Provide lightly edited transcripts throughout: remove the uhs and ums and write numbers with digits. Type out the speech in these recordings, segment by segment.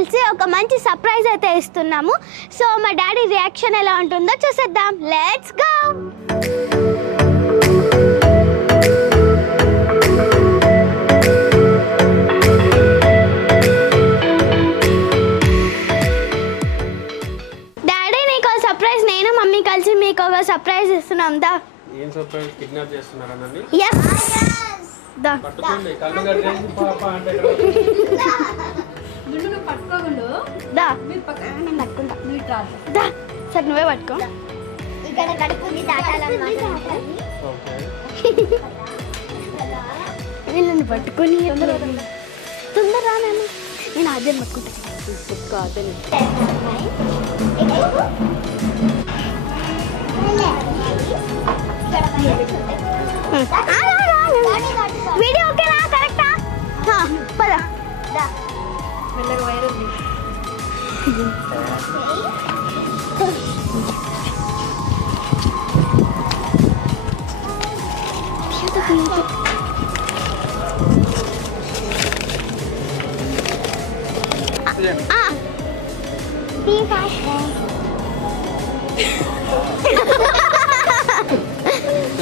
కలిసి ఒక మంచి సర్ప్రైజ్ అయితే ఇస్తున్నాము. సో మా డాడీ రియాక్షన్ ఎలా ఉంటుందో చూసేద్దాం. Let's go. డాడీ నీకు సర్ప్రైజ్, నేను మమ్మీ కలిసి మీకు ఒక సర్ప్రైజ్ ఇస్తున్నాం. దా. ఏం సర్ప్రైజ్? కిడ్నాప్ చేస్తున్నారా నన్ను? yes దా. పట్టుకోండి, కళ్ళు కట్టేసి పాప అంటే నువ్వు పట్టుకోగలు. దా మీరు నేను పట్టుకుంటా. మీరు రాదు. దా సరే నువ్వే పట్టుకో. ఇక్కడ కడుపుంది దాటాలన్నమాట. ఓకే. వీళ్ళని పట్టుకొని తొందర రాను. నేను అదే పట్టుకుంటా. పట్టుకో అదే. వీడియో ఓకేనా? కరెక్టా? పద. మెల్లగా వైరల్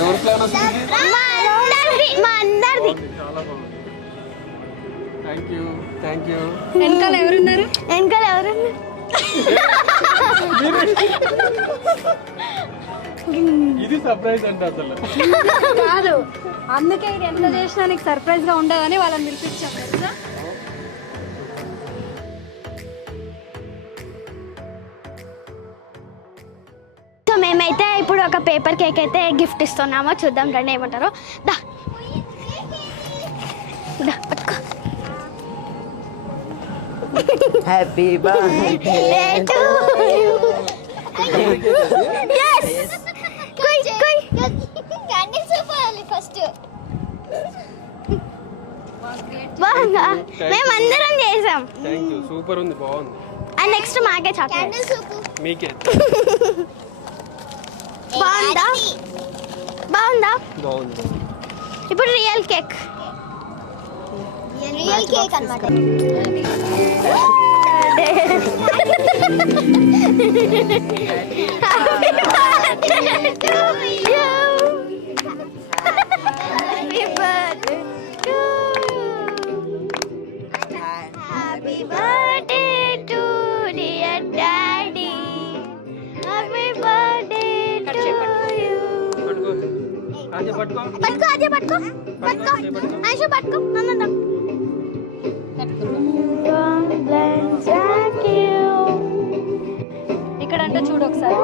ఎవరి ప్లాన్ వస్తుంది? మా అందరిది. చాలా బాగుంది. Thank you. వెనకాల ఎవరున్నారు? వెనకాల ఎవరన్నా ఇది సర్ప్రైజ్ అంటే అసలు కాదు, అందుకే ఇది ఎంత చేసినా నీకు సర్ప్రైజ్ గా ఉండదని వాళ్ళని పిలిపించాం తెలుసా. సో మేమైతే ఇప్పుడు ఒక పేపర్ కేక్ అయితే గిఫ్ట్ ఇస్తున్నామో చూద్దాం రండి ఏమంటారో. దా దా పట్టుకో. Happy birthday to you. yes కుయ్ కుయ్. క్యాండిల్స్ పోయాలి ఫస్ట్. బాగా మేమందరం చేసాం. Thank you. సూపర్ ఉంది, బాగుంది. అండ్ నెక్స్ట్ మాకే చాక్లెట్. క్యాండిల్స్ మీకే. బాగుందా? బాగుందా? బాగుంది. ఇప్పుడు రియల్ కేక్. రియల్ కేక్ అన్నమాట. Happy birthday to dear daddy. Happy birthday to you. పట్టుకో. ఆజే పట్టుకో. పట్టుకో అజయ్ పట్టుకో. పట్టుకో ఐషు పట్టుకో. నన్ను ఇక్కడ అంటే చూడు ఒకసారి.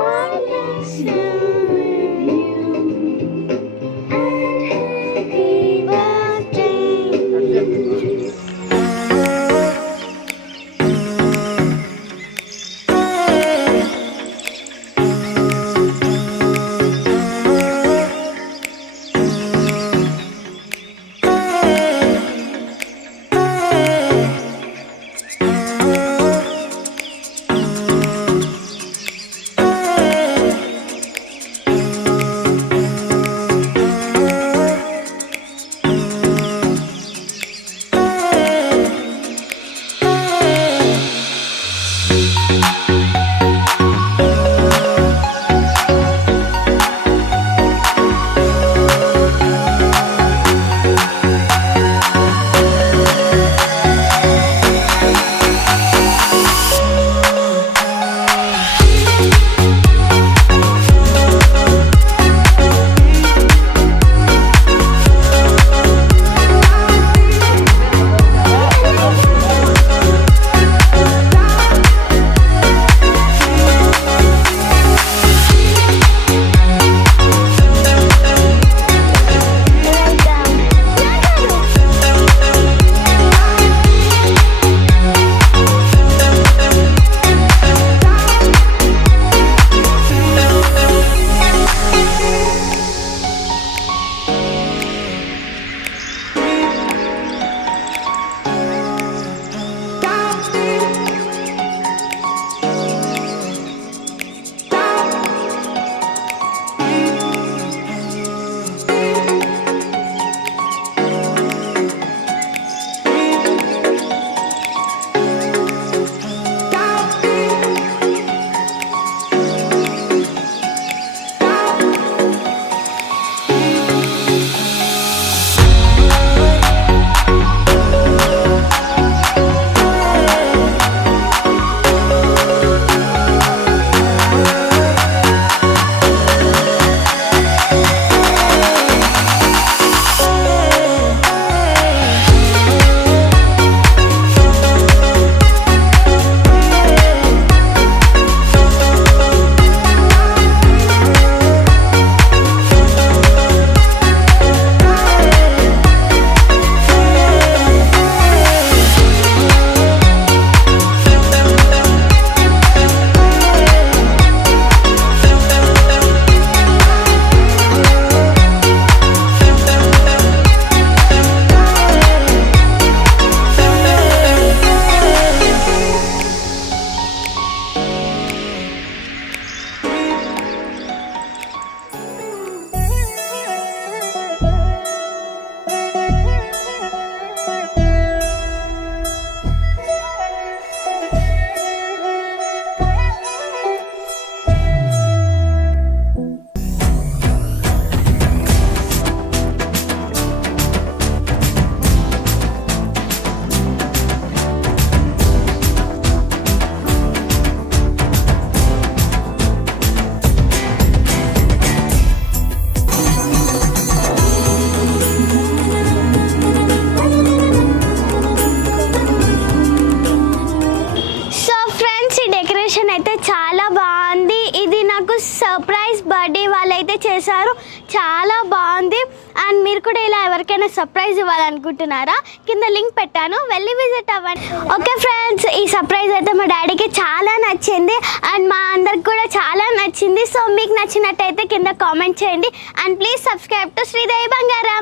చాలా బాగుంది. ఇది నాకు సర్ప్రైజ్ బర్త్డే వాళ్ళైతే చేశారు, చాలా బాగుంది. అండ్ మీరు కూడా ఇలా ఎవరికైనా సర్ప్రైజ్ ఇవ్వాలనుకుంటున్నారా? కింద లింక్ పెట్టాను, వెళ్ళి విజిట్ అవ్వండి. ఓకే ఫ్రెండ్స్, ఈ సర్ప్రైజ్ అయితే మా డాడీకి చాలా నచ్చింది అండ్ మా అందరికి కూడా చాలా నచ్చింది. సో మీకు నచ్చినట్టయితే కింద కామెంట్ చేయండి and please subscribe to Sridevi బంగారం.